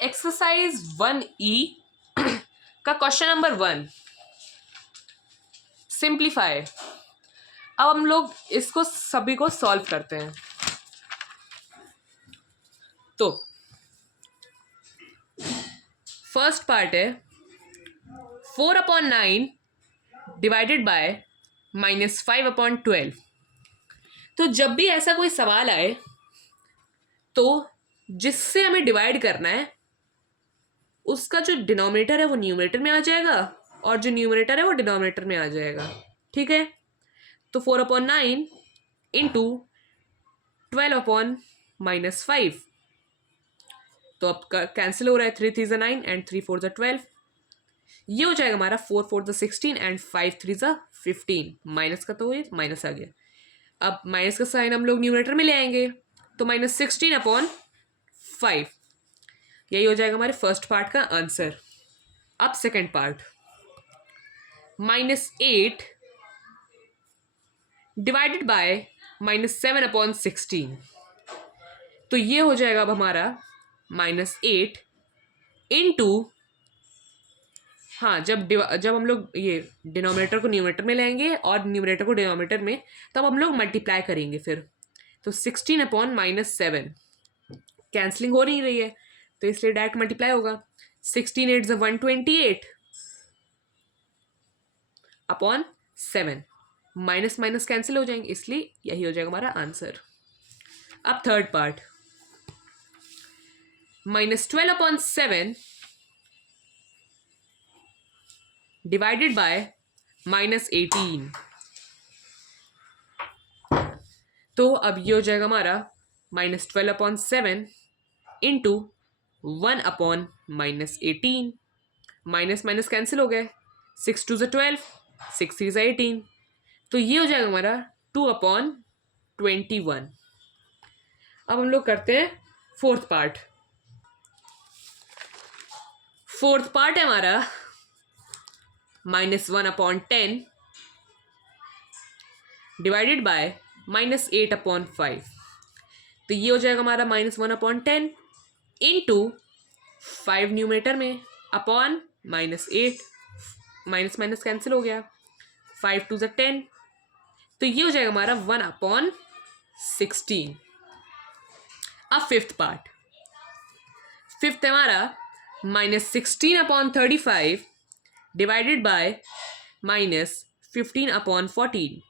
Exercise 1E का question number 1 simplify. अब हम लोग इसको सभी को सॉल्व करते हैं। तो फर्स्ट पार्ट है 4/9 डिवाइडेड बाय -5/12। तो जब भी ऐसा कोई सवाल आए तो जिससे हमें डिवाइड करना है उसका जो डिनोमिनेटर है वो न्यूमरेटर में आ जाएगा और जो न्यूमरेटर है वो डिनोमिनेटर में आ जाएगा। ठीक है, तो 4/9 इंटू 12/-5। तो अब कैंसिल हो रहा है, 3 3 9 एंड 3 4 12। ये हो जाएगा हमारा 4 4 16 एंड 5 3 15। माइनस का तो ये माइनस आ गया। अब माइनस का साइन हम लोग न्यूमरेटर में ले आएंगे तो -16/5। यही हो जाएगा हमारे फर्स्ट पार्ट का आंसर। अब सेकेंड पार्ट -8 डिवाइडेड बाय -7/16। तो ये हो जाएगा अब हमारा -8 इंटू, हाँ, जब हम लोग ये डिनोमिनेटर को न्यूमरेटर में लेंगे और न्यूमरेटर को डिनोमिनेटर में, तब हम लोग मल्टीप्लाई करेंगे फिर। तो 16/-7 कैंसलिंग हो नहीं रही है तो इसलिए डायरेक्ट मल्टीप्लाई होगा। 16 8 128 अपॉन 7। माइनस माइनस कैंसिल हो जाएंगे, इसलिए यही हो जाएगा हमारा आंसर। अब थर्ड पार्ट -12/7 डिवाइडेड बाय -18। तो अब ये हो जाएगा हमारा -12/7 इंटू 1/-18। माइनस माइनस कैंसिल हो गए, 6 2 12, 6 3 18। तो ये हो जाएगा हमारा 2/21। अब हम लोग करते हैं फोर्थ पार्ट। फोर्थ पार्ट है हमारा -1/10 डिवाइडेड बाय -8/5। तो ये हो जाएगा हमारा -1/10 इंटू 5 न्यूमरेटर में अपॉन -8। माइनस माइनस कैंसिल हो गया, 5 2 10। तो ये हो जाएगा हमारा 1/16। अब फिफ्थ पार्ट, फिफ्थ है हमारा -16/35 डिवाइडेड बाय -15/14।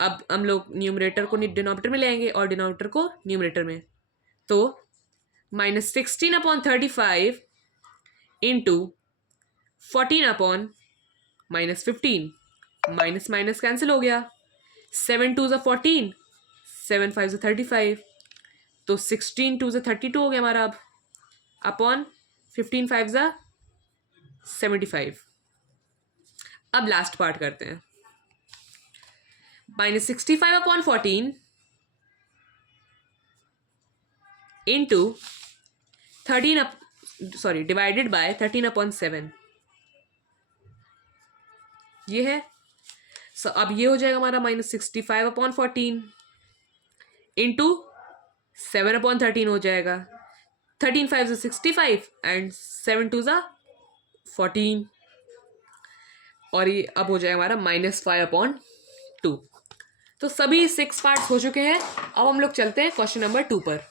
अब हम लोग न्यूमरेटर को डिनोमिनेटर में ले आएंगे और डिनोमिनेटर को न्यूमरेटर में। तो -16/35 इंटू 14/-15। माइनस माइनस कैंसिल हो गया, 7 2 14, 7 5 35। तो 16 2 32 हो गया हमारा। अब अपॉन 15 5 75। अब लास्ट पार्ट करते हैं, -65/14 इंटू 13 डिवाइडेड बाय 13/7। ये है। अब ये हो जाएगा हमारा -65/14 इंटू 7/13 हो जाएगा। 13 5 65 एंड 7 2 14। और ये अब हो जाएगा हमारा -5/2। तो सभी 6 पार्ट्स हो चुके हैं। अब हम लोग चलते हैं क्वेश्चन नंबर 2 पर।